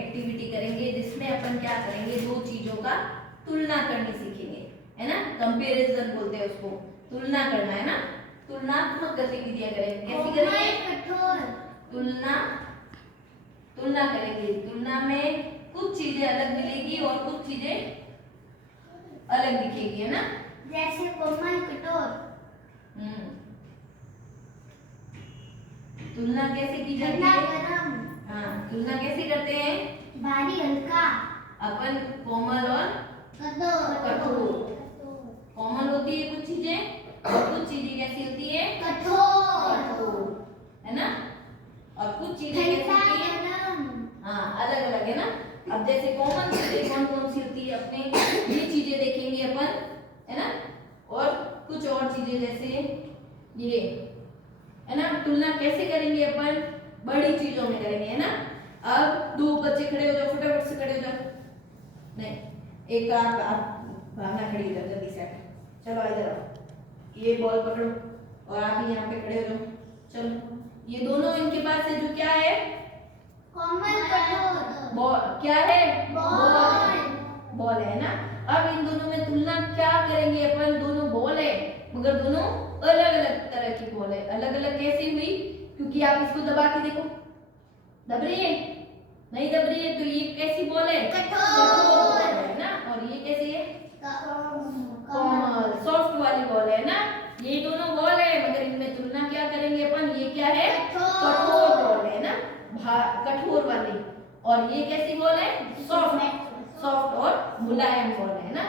Activity करेंगे जिसमें अपन क्या करेंगे, दो चीजों का तुलना करनी सीखेंगे, है ना। कंपैरिजन बोलते हैं उसको, तुलना करना, है ना। तुलनात्मक गतिविधियां करेंगे। कैसी करेंगे? तुलना करेंगे। तुलना में कुछ चीजें अलग मिलेगी और कुछ चीजें अलग दिखेगी, है ना। जैसे कोमल कठोर। तुलना कैसे की जाती है? हाँ, तुलना कैसे करते हैं? भारी हल्का। अपन कोमल और कठोर। कोमल होती है कुछ चीजें और कुछ चीजें कैसी होती है? कठोर, है ना। और कुछ चीजें कैसी होती है? हाँ, अलग अलग, है ना। अब जैसे कोमल चीजें कौन कौन सी होती है, अपने ये चीजें देखेंगे अपन, है ना। और कुछ और चीजें जैसे ये, है ना। तुलना कैसे करेंगे अपन? बड़ी चीजों में करेंगे, है ना। अब दो बच्चे खड़े हो जाओ, फटाफट से खड़े हो जाओ। नहीं, एक आप भावना खड़ी हो जाओ जल्दी से। चलो इधर आओ, ये बॉल पकड़ो और आप ही यहाँ पे खड़े हो जाओ। चलो, ये दोनों इनके पास है जो क्या है? कोमल कठोर। बॉल। क्या है? बॉल। बॉल है ना। अब इन दोनों में तुलना क्या करेंगे अपन? दोनों बॉल है मगर दोनों अलग अलग तरह की बॉल है। अलग अलग कैसी हुई? क्योंकि आप इसको दबा के देखो, दब रही है? नहीं दब रही है, तो ये कैसी बॉल है? कठोर, है ना। और ये कैसी है? कोमल, सॉफ्ट वाली बॉल है ना। ये दोनों बॉल है मगर इनमें तुलना क्या करेंगे अपन? ये क्या है? कठोर बॉल है ना, कठोर वाली। और ये कैसी बॉल है? सॉफ्ट और मुलायम बॉल है ना।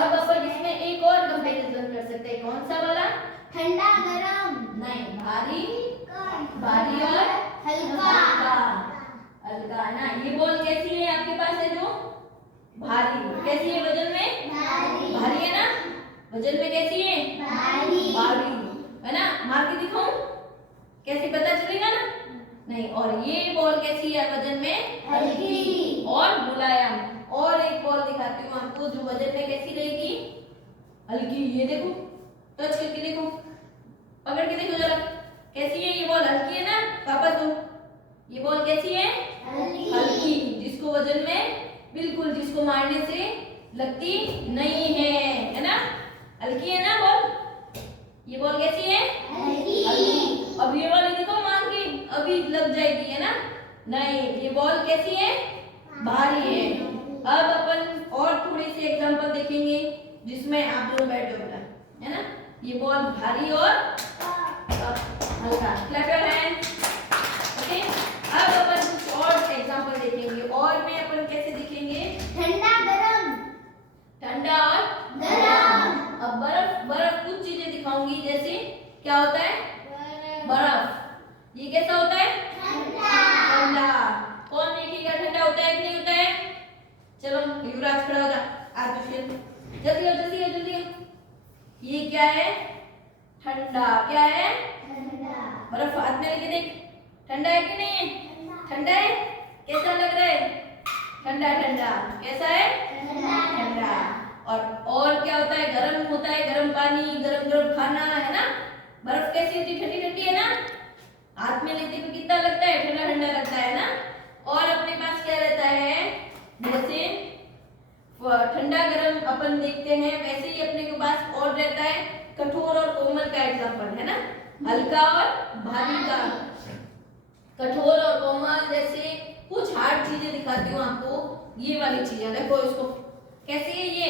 अब अपन इसमें एक और कंपैरिजन कर सकते हैं। कौन सा वाला? ठंडा गरम। नहीं, भारी और हल्का। हल्का, है ना। ये बॉल कैसी है आपके पास है जो? भारी। कैसी है वजन में? भारी है ना। वजन में कैसी है? भारी, है ना। मार के दिखाऊं कैसे पता चलेगा ना? नहीं। और ये बॉल कैसी है वजन में? हल्की और मुलायम। और एक बॉल दिखाती हूँ आपको जो वजन में कैसी रहेगी? हल्की। ये देखो, टच करके देखो, पकड़ के देखो जरा, कैसी है ये बॉल? हल्की है ना। पापा तो ये बॉल कैसी है? हल्की, जिसको वजन में बिल्कुल, जिसको मारने से लगती नहीं है ना। हल्की है ना बॉल। ये बॉल कैसी है? हल्की। अब ये वाली देखो, मान के अभी लग जाएगी, है ना। नहीं, ये बॉल कैसी है? भारी है। अब अपन और थोड़ी सी एग्जांपल देखेंगे जिसमें आप दोनों बैठ जाओ बेटा, है ना। ये बॉल भारी और हल्का। Clap your hands. ओके, अब अपन कुछ और एग्जांपल देखेंगे। और में अपन कैसे दिखेंगे? ठंडा गरम। ठंडा और गरम। अब बर्फ कुछ चीजें दिखाऊंगी, जैसे क्या होता है? बर्फ। ये कैसा होता है? ठंडा। कौन देखेगा ठंडा होता है कि नहीं होता है? चलो युवराज खड़ा हो जा, आज जल्दी आओ जल्दी आओ। ये क्या है? ठंडा। क्या है? बर्फ हाथ में लेके देख, ठंडा है कि नहीं है? ठंडा है। कैसा लग रहा है? ठंडा ठंडा। कैसा है? ठंडा। और क्या होता है? गर्म होता है, गर्म पानी, गर्म गर्म खाना, है ना। बर्फ कैसी होती है? ठंडी ठंडी, है ना। हाथ में लेते तो कितना लगता है? ठंडा ठंडा लगता है ना। और अपने पास क्या रहता है? जैसे ठंडा गरम अपन देखते हैं, वैसे ही अपने के पास और रहता है कठोर और कोमल का एग्जांपल, है ना। हल्का और भारी का। कठोर और कोमल, जैसे कुछ हार्ड चीजें दिखाती हूँ आपको। ये वाली चीजें देखो, इसको कैसी है? ये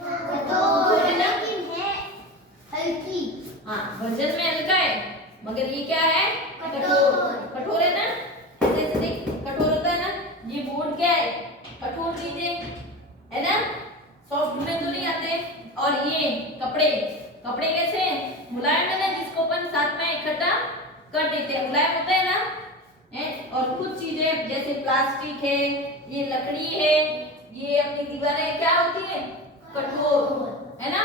कठोर है ना, हल्की। हाँ, वजन में हल्का है मगर ये क्या है? कठोर है ना। ऐसे देख, कठोर होता है ना। ये बोर्ड क्या है? कठोर चीजें, है ना। सॉफ्ट में तो नहीं आते। और ये कपड़े कैसे हैं? मुलायम है ना, जिसको अपन साथ में इकट्ठा कर देते हैं, मुलायम होता है ना। और कुछ चीजें जैसे प्लास्टिक है, ये लकड़ी है, ये अपनी दीवारें क्या होती है? कठोर, है ना।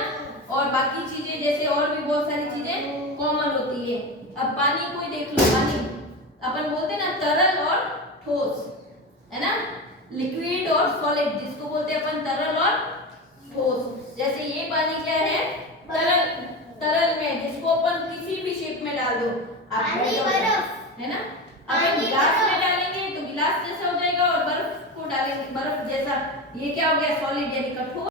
और बाकी चीजें जैसे और भी बहुत सारी चीजें कोमल होती है। अब पानी कोई देख लो, पानी अपन बोलते ना तरल और ठोस, है ना। लिक्विड और सॉलिड, जिसको बोलते हैं अपन तरल और ठोस। जैसे ये पानी क्या है? तरल में, जिसको अपन किसी भी शेप में डाल दो, आप है ना। अपन गिलास में डालेंगे तो गिलास जैसा हो जाएगा और बर्फ को डालेंगे जैसा, ये क्या हो गया, सॉलिड यानी कठोर।